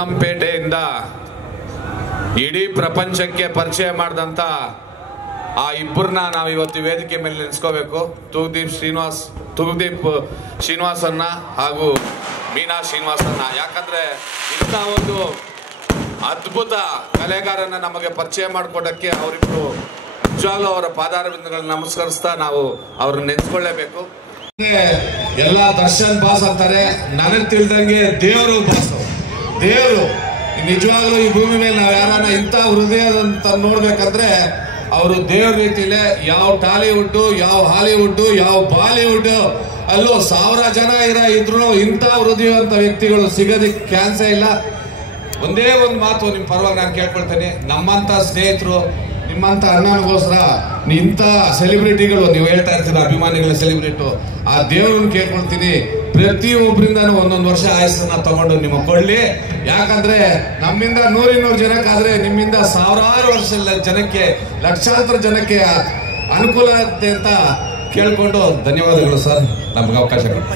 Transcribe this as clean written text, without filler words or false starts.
ಪೊನ್ನಂಪೇಟೆಯಿಂದ ಇಡೀ ಪ್ರಪಂಚಕ್ಕೆ ಪರಿಚಯ ಮಾಡಿದಂತ ಆ ಇಬ್ಬರನ್ನ ನಾವು ಇವತ್ತು ವೇದಿಕೆ ಮೇಲೆ ನೆನೆಸ್ಕೋಬೇಕು. ತೂಗುದೀಪ್ ಶ್ರೀನಿವಾಸನ್ನ ಹಾಗೂ ಮೀನಾ ಶ್ರೀನಿವಾಸನ್ನ. ಯಾಕಂದ್ರೆ ಇಂಥ ಒಂದು ಅದ್ಭುತ ಕಲೆಗಾರನ ನಮಗೆ ಪರಿಚಯ ಮಾಡಿಕೊಡಕ್ಕೆ ಅವರಿಬ್ರು ನಿಜವಾಗ್ಲೂ ಅವರ ಪಾದಾರವಿಂದಗಳನ್ನ ನಮಸ್ಕರಿಸ್ತಾ ನಾವು ಅವ್ರನ್ನ ನೆನೆಸ್ಕೊಳ್ಳೇಬೇಕು. ಎಲ್ಲ ದರ್ಶನ್ ಬಾಸ್ ಅಂತಾರೆ, ನನಗೆ ತಿಳಿದಂಗೆ ದೇವರು ಬಾಸ್. ದೇವರು ನಿಜವಾಗ್ಲೂ ಈ ಭೂಮಿ ಮೇಲೆ ನಾವ್ ಯಾರನ್ನ ಇಂಥ ಹೃದಯ ಅಂತ ನೋಡ್ಬೇಕಂದ್ರೆ ಅವರು ದೇವ್ರ ರೀತಿಲೇ. ಯಾವ ಟಾಲಿವುಡ್, ಯಾವ ಹಾಲಿವುಡ್, ಯಾವ ಬಾಲಿವುಡ್ ಅಲ್ಲೂ 1000 ಜನ ಇದ್ರು ಇಂಥ ಹೃದಯವಂತ ವ್ಯಕ್ತಿಗಳು ಸಿಗೋದಿಕ್ಕೆ ಚಾನ್ಸೇ ಇಲ್ಲ. ಒಂದೇ ಒಂದು ಮಾತು ನಿಮ್ ಪರವಾಗಿ ನಾನು ಕೇಳ್ಕೊಳ್ತೇನೆ, ನಮ್ಮಂತ ಸ್ನೇಹಿತರು, ನಿಮ್ಮಂತ ಅಣ್ಣನಿಗೋಸ್ಕರ ಇಂಥ ಸೆಲೆಬ್ರಿಟಿಗಳು, ನೀವು ಹೇಳ್ತಾ ಇರ್ತೀರ ಅಭಿಮಾನಿಗಳ ಸೆಲೆಬ್ರಿಟಿ, ಆ ದೇವ್ರನ್ನ ಕೇಳ್ಕೊಳ್ತೀನಿ ಪ್ರತಿಯೊಬ್ಬರಿಂದನೂ ಒಂದೊಂದು ವರ್ಷ ಆಯಸ್ಸನ್ನ ತಗೊಂಡು ನಿಮಗೆ ಕೊಳ್ಳಿ. ಯಾಕಂದ್ರೆ ನಮ್ಮಿಂದ 100 ಜನಕ್ಕಾದ್ರೆ ನಿಮ್ಮಿಂದ ಸಾವಿರಾರು ವರ್ಷ ಜನಕ್ಕೆ, ಲಕ್ಷಾಂತರ ಜನಕ್ಕೆ ಅನುಕೂಲ ಆಗುತ್ತೆ ಅಂತ ಕೇಳ್ಕೊಂಡು ಧನ್ಯವಾದಗಳು ಸರ್, ನಮ್ಗೆ ಅವಕಾಶ ಕೊಡಿ.